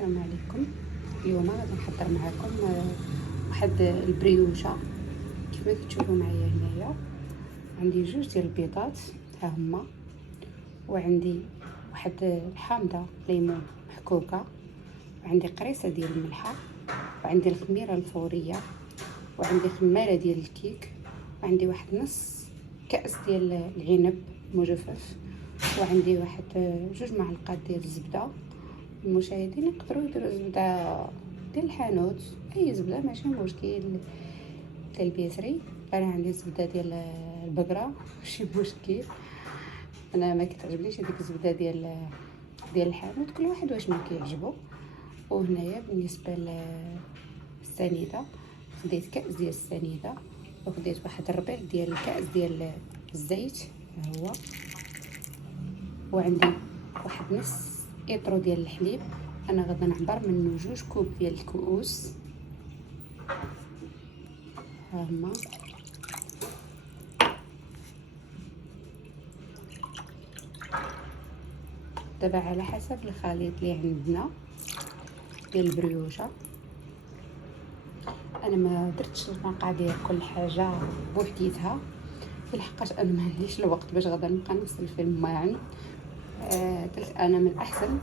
السلام عليكم. اليوم غادي نحضر معكم واحد البريوشه كيف ما كتشوفوا معايا هنايا. عندي جوج ديال البيضات ها هما، وعندي واحد الحامضه ليمون محكوكه، وعندي قريصه ديال الملحه، وعندي الخميره الفوريه، وعندي خماره ديال الكيك، وعندي واحد نص كأس ديال العنب مجفف، وعندي واحد جوج معلقات ديال الزبده. المشاهدين يقدروا يديروا زبده ديال الحانوت، اي زبده ماشي مشكل، ديال البيسري. انا عندي زبده ديال البقره ماشي مشكل، انا ما كتعجبنيش هذيك الزبده ديال الحانوت، كل واحد واش ما كيعجبو. وهنايا بالنسبه للسنيده خديت كاس ديال السنيده، وخديت واحد الربع ديال الكاس ديال الزيت ها هو، وعندي واحد نص اطرو ديال الحليب. انا غادي نعبر منه جوج كوب ديال الكؤوس ها هما. دابا على حسب الخليط اللي عندنا ديال البريوشه، انا ما درتش المقادير كل حاجه بوحديتها لحقاش انا ما عنديش الوقت باش غادا نبقى نغسل في الماعن. قلت انا من الاحسن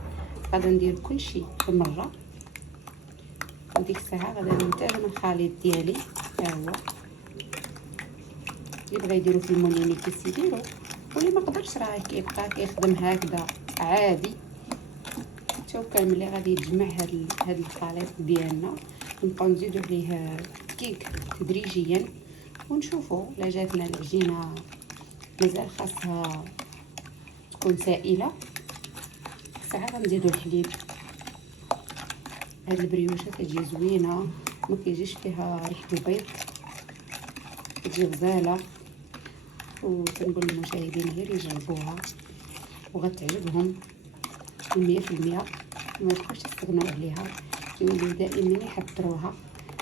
غادا ندير كل شيء بمره، وديك الساعه غادا ننتظم الخليط ديالي ها هو. اللي بغا يديرو في الموليني كيديرو، واللي ما قدرش راه كيبقى كيخدم هكذا عادي. شوف كان ملي غادي يتجمع هاد الخليط ديالنا، نبقاو نزيدو عليه الدقيق تدريجيا، ونشوفوا لا جاتنا العجينه مازال خاصها تكون سائله، ساعه غنزيدو الحليب. هاد البريوشه كتجي زوينه، ما كيجيش فيها ريحه البيض، كتجي غزاله، وكنقول للمشاهدين غير يجربوها وغتعجبهم 100%. ما يبقاوش يستغنوا عليها، يوليو دائما يحضروها.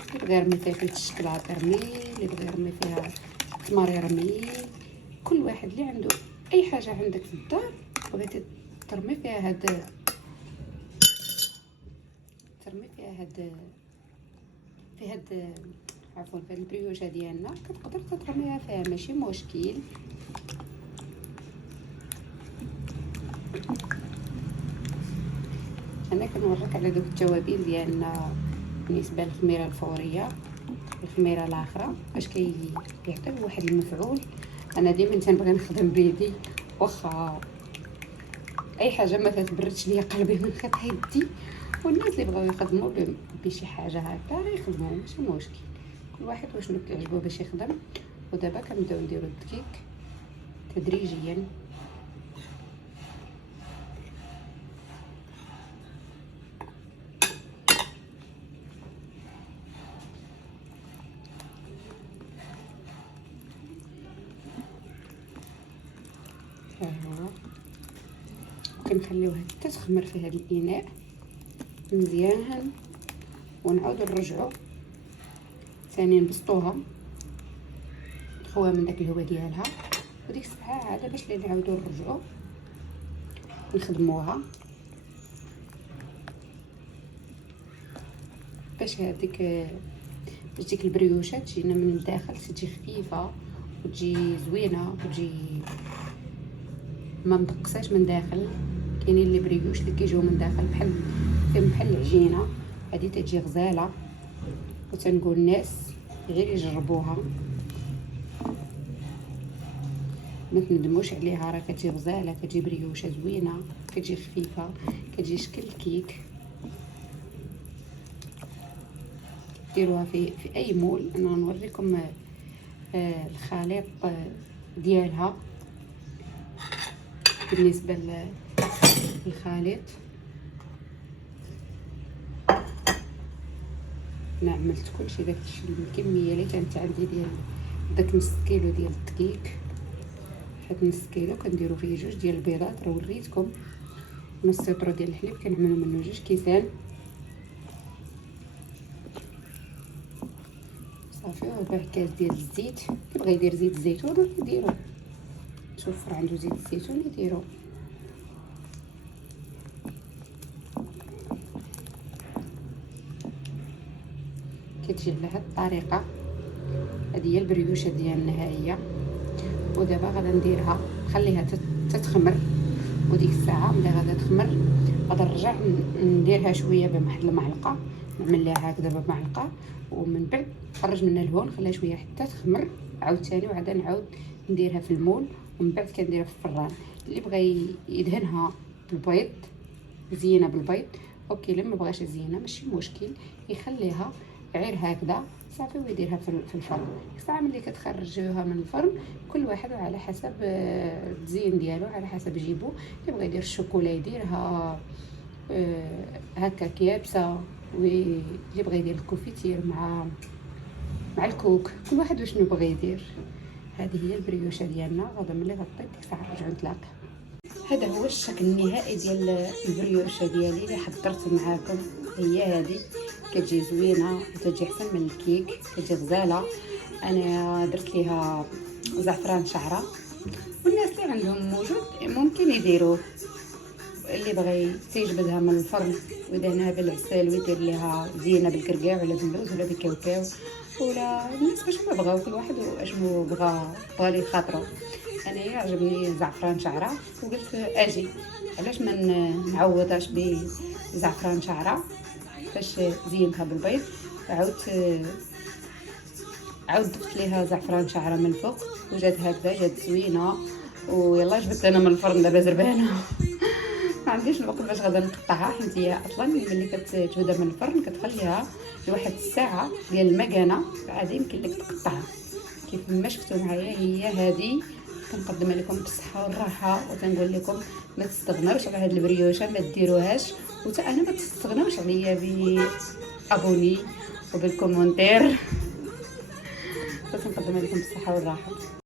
اللي بغى يرمي فيها الشكلاط يرمي، اللي بغى يرمي فيها التمر يرمي، كل واحد اللي عنده اي حاجه عندك في الدار بغيتي ترمي فيها هاد عفوا في هاد البريوشه ديالنا كتقدر ترميها فيها ماشي مشكل. انا كنوريك على دوك التوابل ديالنا بالنسبه للخميره الفوريه والخميره الاخرى باش كيعطيو واحد المفعول. انا ديما تنبغي نخدم بيدي، واخا اي حاجه ما تبردش ليا قلبي من خيط يدي، والناس اللي بغاو يخدموا بشي حاجه هكا راه يخدموا ماشي مشكل، كل واحد واشنو كيعجبو باش يخدم. ودابا كنبداو نديرو الدقيق تدريجيا. ها كنخليوها حتى تخمر في هذا الاناء مزيان، ونعاودو نرجعو ثاني نبسطوها تخوى من داك الهواء ديالها، وديك الساعه عاد باش نعاودو نرجعو نخدموها باش ديك البريوشه تجينا من الداخل تجي خفيفه وتجي زوينه وتجي ما مدقساش من داخل. كاينين لي بريوش اللي كيجيو من داخل بحال العجينه، هذه تجي غزاله، وتنقول الناس غير يجربوها ما تندموش عليها، راه كتجي غزاله، كتجي بريوشه زوينه، كتجي خفيفه، كتجي شكل الكيك. ديروها في اي مول. انا غنوريكم الخليط ديالها. بالنسبه للخليط انا عملت كلشي داك الكميه اللي كانت عندي ديال داك نص كيلو ديال الدقيق. هاد نص كيلو كنديرو فيه جوج ديال البيضات، راه وريتكم نص لتر ديال الحليب كنعملو منه جوج كيسان صافي، وربع كاس ديال الزيت. كيبغي يدير زيت الزيتون يديرو، توفر عنده زيت الزيتون يديرو. كتجي على هاد الطريقه. هذه هي البريوشه ديالنا ها هي. ودابا غادا نديرها نخليها تتخمر، وديك الساعه ملي غادا تخمر غادا نرجع نديرها شويه بواحد المعلقه، نعمل لها هكذا بمعلقه، ومن بعد نخرج منها الهون نخليها شويه حتى تخمر عاوتاني، وعاد نعاود نديرها في المول، ومن بعد كنديرها في الفران. اللي بغى يدهنها بالبيض زينه بالبيض اوكي، لما بغاش زينه ماشي مشكل، يخليها غير هكذا صافي ويديرها في الفرن. الساعه ملي كتخرجوها من الفرن كل واحد على حسب التزيين ديالو، على حسب جيبو. اللي بغى يدير الشوكولا يديرها هكا يابسه، واللي بغى يدير الكونفيتير مع الكوك، كل واحد وشنو بغى يدير. هذه هي البريوشه ديالنا. غدا ملي غطيت ديك الساعه نرجعو نتلاقى. هذا هو الشكل النهائي ديال البريوشه ديالي اللي حضرت معاكم. هي هذه كتجي زوينه وتجي احسن من الكيك، كتجي غزاله. انا درت ليها زعفران شعره، والناس اللي عندهم موجود ممكن يديروه. اللي بغى تيجبدها من الفرن ويدهنها بالعسل ويدير لها زينه بالكركاع ولا باللوز ولا بالكاوكاو، ولا الناس باش ما بغاو، كل واحد واشنو بغى ليه خاطرو. انا عجبني زعفران شعره وقلت اجي علاش ما نعوضهاش بزعفران شعره. فاش زينتها بالبيض عاود ضفت ليها زعفران شعره من الفوق، وجات هكذا جات زوينه. ويلا جبت انا من الفرن دابا زربانه ما عنديش الوقت باش غادا نقطعها، حيت هي اصلا ملي كتجبدها من الفرن كتخليها لواحد الساعه ديال المكانه، عاد يمكن لك تقطعها. كيف ما شفتوا معايا هي هذه كنقدمها لكم بالصحه والراحه، وتنقول لكم ما تستغناوش على هاد البريوشه، ما ديروهاش، وتا انا ما تستغناوش عليا بابوني وبالكومونتير. كنقدمها لكم بالصحه والراحه.